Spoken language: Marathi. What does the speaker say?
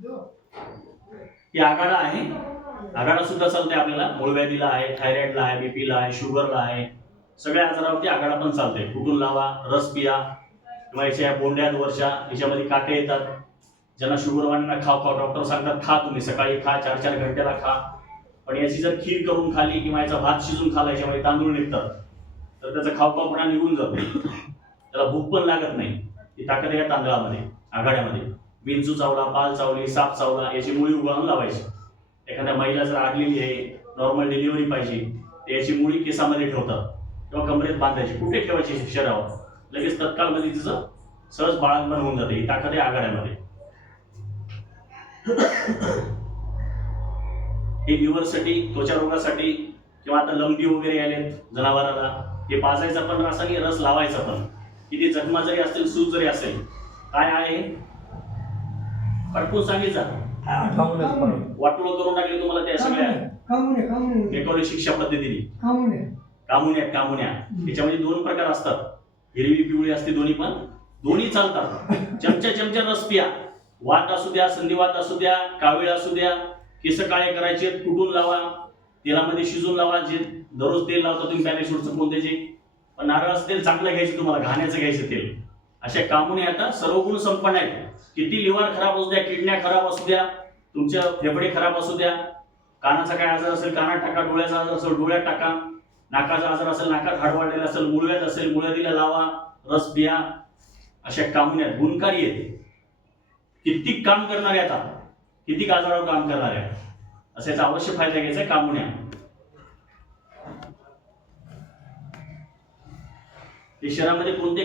ही आघाडा आहे, आघाडा सुद्धा चालते आपल्याला. मूळव्याधीला आहे, थायरॉइडला आहे, बीपीला आहे, शुगरला आहे, सगळ्या आजारावरती आघाडा पण चालते. कुटून लावा, रस पिया, किंवा याच्या बोंड्यात वर्षा याच्यामध्ये काटे येतात. ज्यांना शुगर वाढणार खाव खाव, डॉक्टर सांगतात खा, तुम्ही सकाळी खा, 4-4 घंट्याला खा. पण याची जर खीर करून खाली किंवा याचा भात शिजून खाला, याच्यामध्ये तांदूळ निघतात, तर त्याचा खावखावपणा निघून जातो, त्याला भूक पण लागत नाही. ती ताकद आहे या तांदळामध्ये, आघाड्यामध्ये. विंचू चावला, पाल चावली, साप चावला, याची मुळी उगाळून लावायची. एखाद्या महिला जर आडलेली आहे, नॉर्मल डिलिव्हरी पाहिजे, तर याची मुळी केसामध्ये ठेवतात किंवा कमरेत बांधायची. कुठे ठेवायची शरीरावर, लगेच तत्काळमध्ये तिचं सहज बाळंतपण होऊन जाते. ही ताकद आहे आघाड्यामध्ये. हे लिव्हरसाठी, त्वचा रोगासाठी, किंवा आता लंगडी वगैरे आलेत जनावराला, हे पाजायचा पण रस आणि रस लावायचा पण. किती जखमा जरी असतील, सूज जरी असेल, काय आहे पटकून सांगितलं, वाटोळ करून टाकले तुम्हाला त्या सगळ्या एकावरी शिक्षा पद्धतीने. कामुन्या त्याच्यामध्ये 2 प्रकार असतात, हिरवी पिवळी असते, दोन्ही चालतात. चमचा रस पिया, वात असू द्या, संधिवात असू द्या, कावीळ असू द्या, केस काळे करायचे, कुटून लावा, तेलामध्ये शिजून लावा. जे दररोज तेल लावता तुम्ही पॅराशूटचं कोणत्याचे, पण नारळाचं तेल चांगलं घ्यायचं, तुम्हाला घाण्याचं घ्यायचं तेल. अशा कामुने आता सर्व गुण संपन्न आहेत. किती लिव्हर खराब असू द्या, किडन्या खराब असू द्या, तुमच्या फेफडे खराब असू द्या, कानाचा काय आजार असेल कानात टाका, डोळ्याचा आजार असेल डोळ्यात टाका, नाकाचा आजार असेल नाकात हाड वाढलेला असेल, मूळव्याध असेल मूळव्याधीला लावा, रस पिया. अशा कामुने आहेत, गुणकारी आहेत, किती काम करणारे, आता किती आजारावर काम करणारे आहेत. असायचा अवश्य फायदा घ्यायचा कामुन्या. ते शरीरामध्ये कोणते